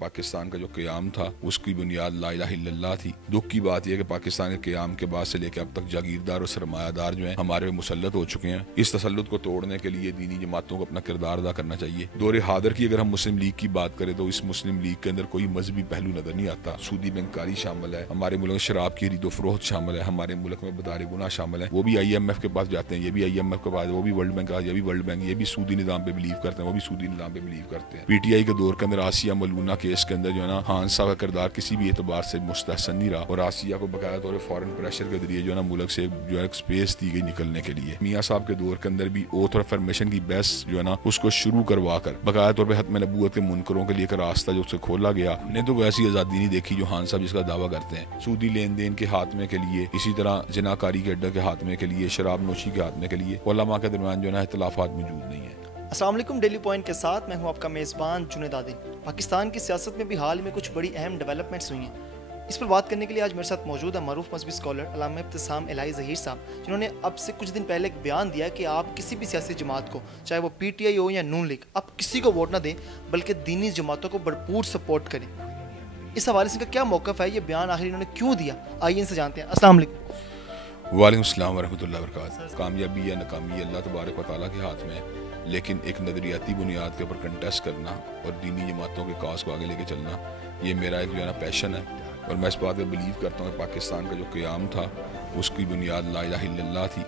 پاکستان کا جو قیام تھا اس کی بنیاد لا الہ الا اللہ تھی۔ دکھ کی بات یہ ہے کہ پاکستان کے قیام کے بعد سے لے کے اب تک جاگیردار اور سرمایہ دار جو ہیں ہمارے پہ مسلط ہو چکے ہیں۔ اس تسلط کو توڑنے کے لیے دینی جماعتوں کو اپنا کردار ادا کرنا چاہیے۔ دور حاضر کی اگر ہم مسلم لیگ کی بات کریں تو اس مسلم لیگ کے اندر کوئی مذہبی پہلو نظر نہیں آتا۔ سودی بینکاری شامل ہے، ہمارے ملک میں شراب کی خرید و فروخت شامل ہے، ہمارے ملک میں بدار گناہ شامل ہے۔ وہ بھی آئی ایم ایف کے پاس جاتے ہیں، یہ بھی آئی ایم ایف کے پاس، وہ بھی ورلڈ بینک، یہ بھی ورلڈ بینک، یہ بھی سودی نظام پہ بلیو کرتے ہیں، وہ بھی سودی نظام پہ بلیو کرتے ہیں۔ پی ٹی آئی کے دور کے اندر آسیہ ملونہ کیس کے اندر جو ہے نا خان صاحب کا کردار کسی بھی اعتبار سے مستحسن نہیں رہا، اور آسیہ کو باقاعدہ طور پر فورن پریشر کے ذریعے جو ہے نا ملک سے جو ہے اسپیس دی گئی نکلنے کے لیے۔ میاں صاحب کے دور کے اندر بھی اوتھ اور افرمیشن کی بحث جو ہے نا اس کو شروع کروا کر باقاعدہ طور پہ ختم نبوت کے منکروں کے لیے ایک راستہ جو اسے کھولا گیا۔ ہم نے تو کوئی ایسی آزادی نہیں دیکھی جو خان صاحب جس کا دعویٰ کرتے ہیں۔ سودی لین دین کے خاتمے کے لیے، اسی طرح زناکاری کے اڈے کے خاتمے کے لیے، شراب نوشی کے خاتمے کے لیے علماء کے درمیان جو ہے نا اختلافات موجود نہیں ہیں۔ السلام علیکم، ڈیلی پوائنٹ کے ساتھ میں ہوں آپ کا میزبان جنید عادل۔ پاکستان کی سیاست میں بھی حال میں کچھ بڑی اہم ڈیولپمنٹس ہوئی ہیں۔ اس پر بات کرنے کے لیے آج میرے ساتھ موجود ہے معروف مذہبی اسکالر علامہ ابتسام الہی ظہیر صاحب، جنہوں نے اب سے کچھ دن پہلے ایک بیان دیا کہ آپ کسی بھی سیاسی جماعت کو، چاہے وہ پی ٹی آئی ہو یا نون لیگ، آپ کسی کو ووٹ نہ دیں بلکہ دینی جماعتوں کو بھرپور سپورٹ کریں۔ اس حوالے سے ان کا کیا موقف ہے، یہ بیان آخر انہوں نے کیوں دیا، آئیے ان سے جانتے ہیں۔ السلام علیکم۔ وعلیکم السلام ورحمۃ اللہ وبرکاتہ۔ کامیابی یا ناکامی اللہ تبارک و تعالیٰ کے ہاتھ میں ہے، لیکن ایک نظریاتی بنیاد کے اوپر کنٹیسٹ کرنا اور دینی جماعتوں کے کاز کو آگے لے کے چلنا، یہ میرا ایک جو ہے نا پیشن ہے، اور میں اس بات پہ بلیو کرتا ہوں کہ پاکستان کا جو قیام تھا اس کی بنیاد لا الہ الا اللہ تھی۔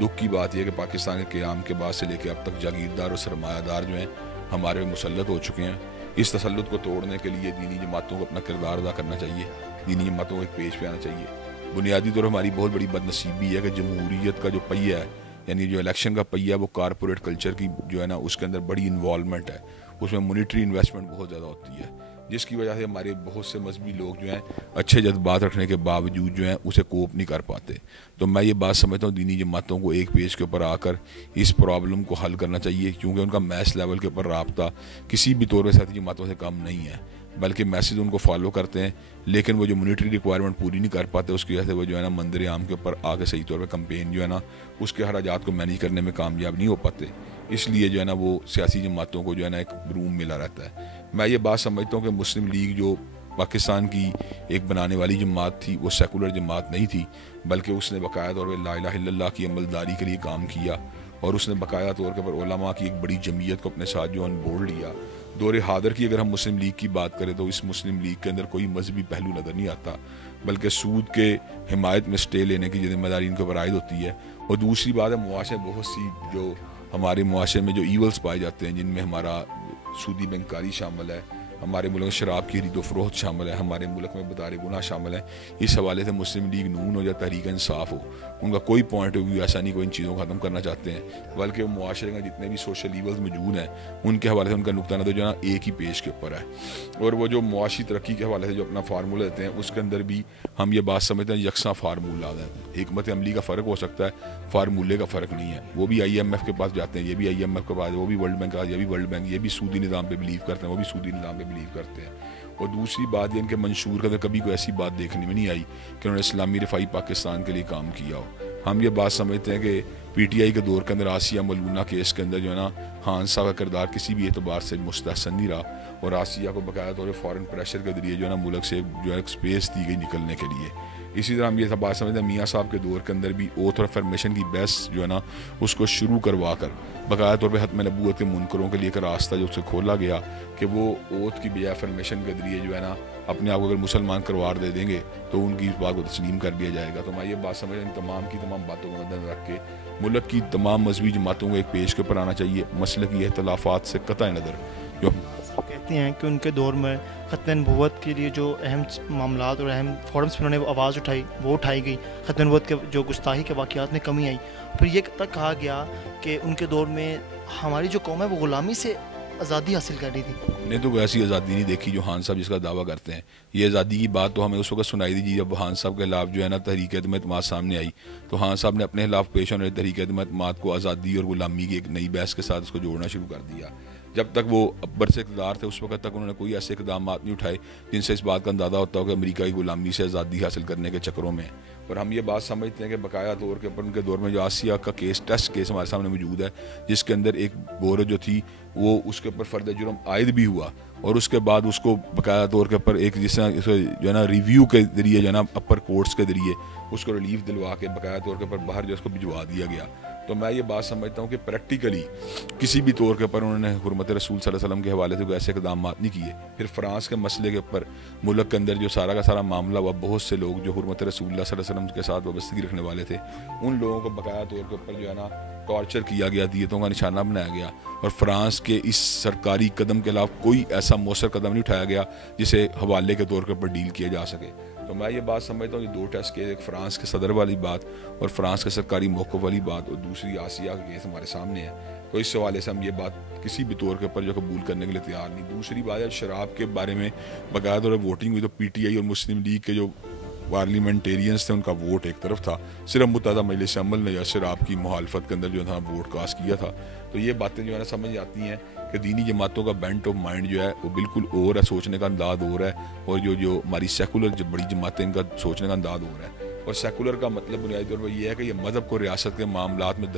دکھ کی بات یہ ہے کہ پاکستان کے قیام کے بعد سے لے کے اب تک جاگیردار اور سرمایہ دار جو ہیں ہمارے پہ مسلط ہو چکے ہیں۔ اس تسلط کو توڑنے کے لیے دینی جماعتوں کو اپنا کردار ادا کرنا چاہیے، دینی جماعتوں کو ایک پیش پہ آنا چاہیے۔ بنیادی طور پر ہماری بہت بڑی بد نصیبی ہے کہ جمہوریت کا جو پہیہ ہے، یعنی جو الیکشن کا پہیہ ہے، وہ کارپوریٹ کلچر کی جو ہے نا اس کے اندر بڑی انوالومنٹ ہے، اس میں مونیٹری انویسٹمنٹ بہت زیادہ ہوتی ہے، جس کی وجہ سے ہمارے بہت سے مذہبی لوگ جو ہیں اچھے جذبات رکھنے کے باوجود جو ہیں اسے کوپ نہیں کر پاتے۔ تو میں یہ بات سمجھتا ہوں دینی جماعتوں کو ایک پیج کے اوپر آ کر اس پرابلم کو حل کرنا چاہیے، کیونکہ ان کا میس لیول کے اوپر رابطہ کسی بھی طور پہ سیاسی جماعتوں سے کم نہیں ہے، بلکہ میسج ان کو فالو کرتے ہیں، لیکن وہ جو مونیٹری ریکوائرمنٹ پوری نہیں کر پاتے، اس کی وجہ سے وہ جو ہے نا منظر عام کے اوپر آ کے صحیح طور پہ کمپین جو ہے نا اس کے اخراجات کو مینیج کرنے میں کامیاب نہیں ہو پاتے۔ اس لیے جو ہے نا وہ سیاسی جماعتوں کو جو ہے نا ایک روم ملا رہتا ہے۔ میں یہ بات سمجھتا ہوں کہ مسلم لیگ جو پاکستان کی ایک بنانے والی جماعت تھی، وہ سیکولر جماعت نہیں تھی، بلکہ اس نے باقاعدہ طور پہ لا الہ الا اللہ کی عملداری کے لیے کام کیا، اور اس نے باقاعدہ طور پر علماء کی ایک بڑی جمعیت کو اپنے ساتھ جو آن بورڈ لیا۔ دور حاضر کی اگر ہم مسلم لیگ کی بات کریں تو اس مسلم لیگ کے اندر کوئی مذہبی پہلو نظر نہیں آتا، بلکہ سود کے حمایت میں سٹے لینے کی ذمہ داری ان کے اوپر عائد ہوتی ہے۔ اور دوسری بات ہے، معاشرے بہت سی جو ہمارے معاشرے میں جو ایولز پائے جاتے ہیں، جن میں ہمارا سودی بینکاری شامل ہے، ہمارے ملک میں شراب کی خرید و فروخت شامل ہے، ہمارے ملک میں بدار گناہ شامل ہے۔ اس حوالے سے مسلم لیگ نون ہو یا تحریک انصاف ہو، ان کا کوئی پوائنٹ آف ویو ایسا نہیں کہ ان چیزوں کو ختم کرنا چاہتے ہیں، بلکہ وہ معاشرے میں جتنے بھی سوشل ایولز موجود ہیں ان کے حوالے سے ان کا نقطہ نظر جو ہے نا ایک ہی پیج کے اوپر ہے۔ اور وہ جو معاشی ترقی کے حوالے سے جو اپنا فارمولہ دیتے ہیں، اس کے اندر بھی ہم یہ بات سمجھتے ہیں یکساں فارمولہ ہے۔ حکمت عملی کا فرق ہو سکتا ہے، فارمولے کا فرق نہیں ہے۔ وہ بھی آئی ایم ایف کے پاس جاتے ہیں، یہ بھی آئی ایم ایف کے پاس، وہ بھی ورلڈ بینک، یہ بھی ورلڈ بینک، یہ بھی سودی نظام پہ بلیو کرتے ہیں، وہ بھی سودی نظام پہ بلیو کرتے ہیں۔ اور دوسری بات یہ ان کے منشور کا کبھی کوئی ایسی بات دیکھنے میں نہیں آئی کہ انہوں نے اسلامی رفائی پاکستان کے لیے کام کیا ہو۔ ہم یہ بات سمجھتے ہیں کہ پی ٹی آئی کے دور کے اندر آسیہ ملونہ کیس کے اندر جو ہے نا خان صاحب کا کردار کسی بھی اعتبار سے مستحسن نہیں رہا، اور آسیہ کو باقاعدہ طور پر فورن پریشر کے ذریعے جو ہے نا ملک سے جو ہے اسپیس دی گئی نکلنے کے لیے۔ اسی طرح ہم یہ بات سمجھتے ہیں میاں صاحب کے دور کے اندر بھی اوتھ اور افرمیشن کی بحث جو ہے نا اس کو شروع کروا کر باقاعدہ طور پہ ختم نبوت کے منکروں کے لیے ایک راستہ جو اسے کھولا گیا کہ وہ اوتھ کی بجائے افرمیشن کے ذریعے جو ہے نا اپنے آپ کو اگر مسلمان قرار دے دیں گے تو ان کی اس بات کو تسلیم کر دیا جائے گا۔ تو میں یہ بات سمجھ ان تمام کی تمام باتوں کو نظر رکھ کے ملک کی تمام مذہبی جماعتوں کو ایک پیج کے اوپر آنا چاہیے، مسلکی اختلافات سے قطع نظر۔ جو کہتے ہیں کہ ان کے دور میں ختم نبوت کے لیے جو اہم معاملات اور اہم فورمز پہ انہوں نے آواز اٹھائی، وہ اٹھائی گئی، ختم نبوت کے جو گستاخی کے واقعات میں کمی آئی۔ پھر یہ تک کہا گیا کہ ان کے دور میں ہماری جو قوم ہے وہ غلامی سے آزادی حاصل کر رہی تھی۔ نے تو کوئی ایسی آزادی نہیں دیکھی جو خان صاحب جس کا دعویٰ کرتے ہیں۔ یہ آزادی کی بات تو ہمیں اس وقت سنائی دی جب خان صاحب کے خلاف جو ہے نا تحریک عدم اعتماد سامنے آئی، تو خان صاحب نے اپنے خلاف پیش ہونے تحریک عدم اعتماد کو آزادی اور غلامی کی ایک نئی بحث کے ساتھ اس کو جوڑنا شروع کر دیا۔ جب تک وہ اکبر سے اقتدار تھے اس وقت تک انہوں نے کوئی ایسے اقدامات نہیں اٹھائے جن سے اس بات کا اندازہ ہوتا ہو کہ امریکہ کی غلامی سے آزادی حاصل کرنے کے چکروں میں۔ اور ہم یہ بات سمجھتے ہیں کہ بقایا طور کے اوپر ان کے دور میں جو آسیہ کا کیس ٹیسٹ کیس ہمارے سامنے موجود ہے، جس کے اندر ایک عورت جو تھی وہ اس کے اوپر فرد جرم عائد بھی ہوا اور اس کے بعد اس کو باقاعدہ طور کے اوپر ایک جس طرح جو ہے نا ریویو کے ذریعے جو ہے نا اپر کورٹس کے ذریعے اس کو ریلیف دلوا کے باقاعدہ طور کے اوپر باہر جو اس کو بھجوا دیا گیا. تو میں یہ بات سمجھتا ہوں کہ پریکٹیکلی کسی بھی طور کے اوپر انہوں نے حرمت رسول صلی اللہ علیہ وسلم کے حوالے سے کوئی ایسے اقدامات نہیں کیے. پھر فرانس کے مسئلے کے اوپر ملک کے اندر جو سارا کا سارا معاملہ ہوا, بہت سے لوگ جو حرمت رسول اللہ صلی اللہ علیہ وسلم کے ساتھ وابستگی رکھنے والے تھے ان لوگوں کو باقاعدہ طور کے اوپر جو ہے نا ٹارچر کیا گیا, دیتوں کا نشانہ بنایا گیا, اور فرانس کے اس سرکاری قدم کے خلاف کوئی ایسا مؤثر قدم نہیں اٹھایا گیا جسے حوالے کے طور کے اوپر ڈیل کیا جا سکے. تو میں یہ بات سمجھتا ہوں یہ دو ٹیسٹ کیس, ایک فرانس کے صدر والی بات اور فرانس کے سرکاری موقف والی بات, اور دوسری آسیہ کا کیس ہمارے سامنے ہے. تو اس حوالے سے ہم یہ بات کسی بھی طور کے اوپر جو قبول کرنے کے لیے تیار نہیں. دوسری بات ہے شراب کے بارے میں باقاعدہ طور پر ووٹنگ ہوئی تو پی ٹی آئی اور مسلم لیگ کے جو پارلیمنٹیرینس تھے ان کا ووٹ ایک طرف تھا, صرف متحدہ مجلس عمل نے شراب کی مخالفت کے اندر جو تھا ووٹ کاسٹ کیا تھا. تو یہ باتیں جو ہے نا سمجھ آتی ہیں کہ دینی جماعتوں کا بینٹ آف مائنڈ جو ہے وہ بالکل اور ہے, سوچنے کا انداز اور ہے, اور جو ہماری سیکولر جو بڑی جماعتیں ان کا سوچنے کا انداز اور ہے. اور سیکولر کا مطلب بنیادی طور پر یہ ہے کہ یہ مذہب کو ریاست کے معاملات میں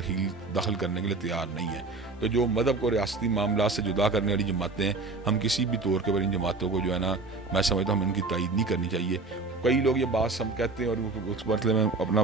دخل کرنے کے لیے تیار نہیں ہے. تو جو مذہب کو ریاستی معاملات سے جدا کرنے والی جماعتیں ہیں, ہم کسی بھی طور کے پر ان جماعتوں کو جو ہے نا میں سمجھتا ہوں ہم ان کی تائید نہیں کرنی چاہیے. کئی لوگ یہ بات کہتے ہیں اور اس مطلب میں اپنا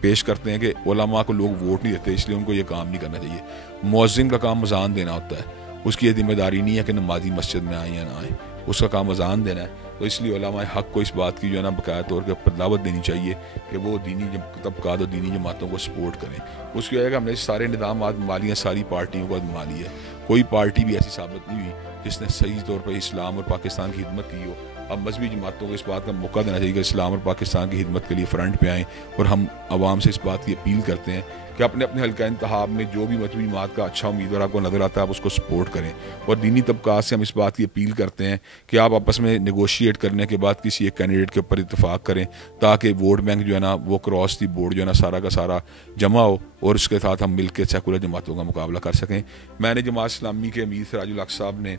پیش کرتے ہیں کہ علماء کو لوگ ووٹ نہیں دیتے اس لیے ان کو یہ کام نہیں کرنا چاہیے. مؤذن کا کام اذان دینا ہوتا ہے, اس کی یہ ذمہ داری نہیں ہے کہ نمازی مسجد میں آئیں یا نہ آئیں, اس کا کام اذان دینا ہے. تو اس لیے علماء حق کو اس بات کی جو ہے نا باقاعدہ طور پر دعوت دینی چاہیے کہ وہ دینی طبقات اور دینی جماعتوں کو سپورٹ کریں. اس کی وجہ کہ ہم نے سارے نظامات مالیاں ساری پارٹیوں کو ازما لی ہے, کوئی پارٹی بھی ایسی ثابت نہیں ہوئی جس نے صحیح طور پر اسلام اور پاکستان کی خدمت کی ہو. اب مذہبی جماعتوں کو اس بات کا موقع دینا چاہیے کہ اسلام اور پاکستان کی خدمت کے لیے فرنٹ پہ آئیں, اور ہم عوام سے اس بات کی اپیل کرتے ہیں کہ اپنے اپنے حلقہ انتخاب میں جو بھی مذہبی جماعت کا اچھا امیدوار آپ کو نظر آتا ہے آپ اس کو سپورٹ کریں. اور دینی طبقات سے ہم اس بات کی اپیل کرتے ہیں کہ آپ آپس میں نیگوشیٹ کرنے کے بعد کسی ایک کینڈیڈیٹ کے اوپر اتفاق کریں تاکہ ووٹ بینک جو ہے نا وہ کراس دی بورڈ جو ہے نا سارا کا سارا جمع ہو, اور اس کے ساتھ ہم مل کے سیکولر جماعتوں کا مقابلہ کر سکیں. میں نے جماعت اسلامی کے امیر سراج الحق صاحب نے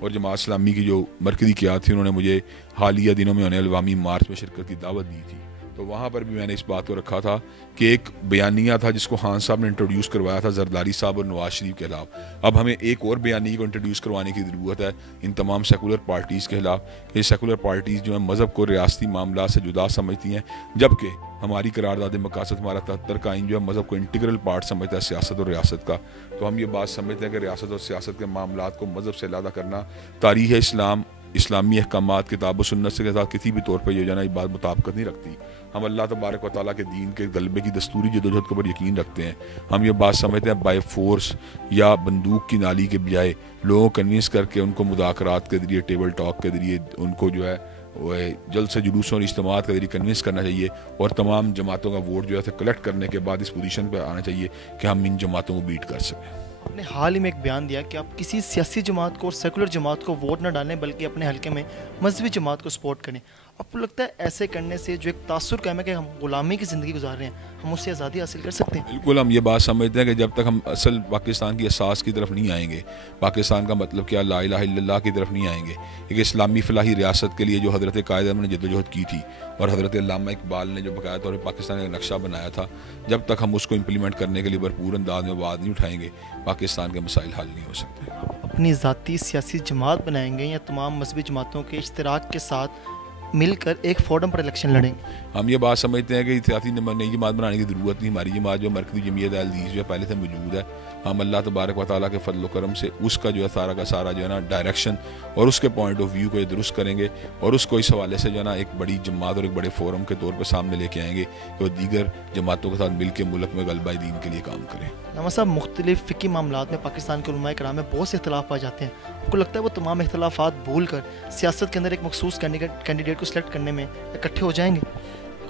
اور جماعت اسلامی کی جو مرکزی قیادت تھی انہوں نے مجھے حالیہ دنوں میں ہونے والے عوامی مارچ میں شرکت کی دعوت دی تھی. تو وہاں پر بھی میں نے اس بات کو رکھا تھا کہ ایک بیانیہ تھا جس کو خان صاحب نے انٹروڈیوس کروایا تھا زرداری صاحب اور نواز شریف کے خلاف. اب ہمیں ایک اور بیانیہ کو انٹروڈیوس کروانے کی ضرورت ہے ان تمام سیکولر پارٹیز کے خلاف کہ یہ سیکولر پارٹیز جو ہیں مذہب کو ریاستی معاملات سے جدا سمجھتی ہیں, جبکہ ہماری قرارداد مقاصد ہمارا 73 کا آئین جو ہے مذہب کو انٹیگرل پارٹ سمجھتا ہے سیاست اور ریاست کا. تو ہم یہ بات سمجھتے ہیں کہ ریاست اور سیاست کے معاملات کو مذہب سے علیحدہ کرنا تاریخ اسلام, اسلامی احکامات, کتاب و سنت سے کے ساتھ کسی بھی طور پر یہ جو ہے نا یہ بات مطابقت نہیں رکھتی. ہم اللہ تبارک و تعالیٰ کے دین کے غلبے کی دستوری جدوجہد کے اوپر یقین رکھتے ہیں. ہم یہ بات سمجھتے ہیں بائی فورس یا بندوق کی نالی کے بجائے لوگوں کو کنوینس کر کے ان کو مذاکرات کے ذریعے, ٹیبل ٹاک کے ذریعے ان کو جو ہے وہ جلد سے جلوسوں اور اجتماعات کے ذریعے کنوینس کرنا چاہیے, اور تمام جماعتوں کا ووٹ جو ہے کلیکٹ کرنے کے بعد اس پوزیشن پہ آنا چاہیے کہ ہم ان جماعتوں کو بیٹ کر سکیں. آپ نے حال ہی میں ایک بیان دیا کہ آپ کسی سیاسی جماعت کو اور سیکولر جماعت کو ووٹ نہ ڈالیں بلکہ اپنے حلقے میں مذہبی جماعت کو سپورٹ کریں. آپ کو لگتا ہے ایسے کرنے سے جو ایک تاثر قائم ہے کہ ہم غلامی کی زندگی گزار رہے ہیں ہم اس سے آزادی حاصل کر سکتے ہیں؟ بالکل, ہم یہ بات سمجھتے ہیں کہ جب تک ہم اصل پاکستان کی اساس کی طرف نہیں آئیں گے, پاکستان کا مطلب کیا لا الہ الا اللہ کی طرف نہیں آئیں گے, ایک اسلامی فلاحی ریاست کے لیے جو حضرت قائد اعظم نے جدوجہد کی تھی اور حضرت علامہ اقبال نے جو باقاعدہ طور پر پاکستان کا نقشہ بنایا تھا, جب تک ہم اس کو امپلیمنٹ کرنے کے لیے بھرپور انداز میں آواز نہیں اٹھائیں گے پاکستان کے مسائل حل نہیں ہو سکتے. اپنی ذاتی سیاسی جماعت بنائیں گے یا تمام مذہبی جماعتوں کے اشتراک کے ساتھ مل کر ایک فورم پر الیکشن لڑیں گے؟ ہم یہ بات سمجھتے ہیں کہ سیاسی نئی جماعت بنانے کی ضرورت نہیں. ہماری جماعت جو مرکزی جمعیت الحدیث جو ہے پہلے سے موجود ہے. ہم اللہ تبارک و تعالیٰ کے فضل و کرم سے اس کا جو ہے سارا کا سارا جو ہے نا ڈائریکشن اور اس کے پوائنٹ آف ویو کو یہ درست کریں گے, اور اس کو اس حوالے سے جو ہے نا ایک بڑی جماعت اور ایک بڑے فورم کے طور پر سامنے لے کے آئیں گے کہ وہ دیگر جماعتوں کے ساتھ مل کے ملک میں غلبہ دین کے لیے کام کریں. علامہ صاحب, مختلف فقہی معاملات میں پاکستان کے علماء کرام میں بہت سے اختلاف پائے جاتے ہیں. آپ کو لگتا ہے وہ تمام اختلافات بھول کر سیاست کے اندر ایک مخصوص کینڈیڈیٹ کو سلیکٹ کرنے میں اکٹھے ہو جائیں گے؟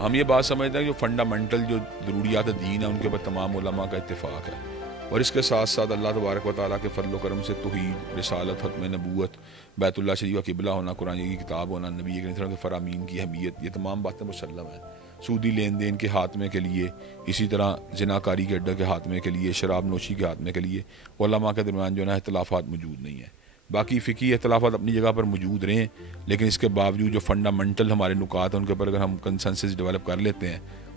ہم یہ بات سمجھتے ہیں کہ جو فنڈامنٹل جو ضروریات دین ہے ان کے اوپر تمام علماء کا اتفاق ہے, اور اس کے ساتھ ساتھ اللہ تبارک و تعالیٰ کے فضل و کرم سے توحید, رسالت, ختم نبوت, بیت اللہ شریف کا قبلہ ہونا, قرآن کی کتاب ہونا, نبی کریم صلی اللہ علیہ وسلم کے فرامین کی اہمیت, یہ تمام باتیں مسلم ہیں. سودی لین دین کے خاتمے کے لیے, اسی طرح زناکاری کے اڈے کے خاتمے کے لیے, شراب نوشی کے خاتمے کے لیے علماء کے درمیان جو ہے نا اختلافات موجود نہیں ہیں. باقی فقہی اختلافات اپنی جگہ پر موجود رہیں, لیکن اس کے باوجود جو فنڈامنٹل ہمارے نکات ہیں ان کے اوپر اگر ہم کنسنسس ڈیولپ کر لیتے ہیں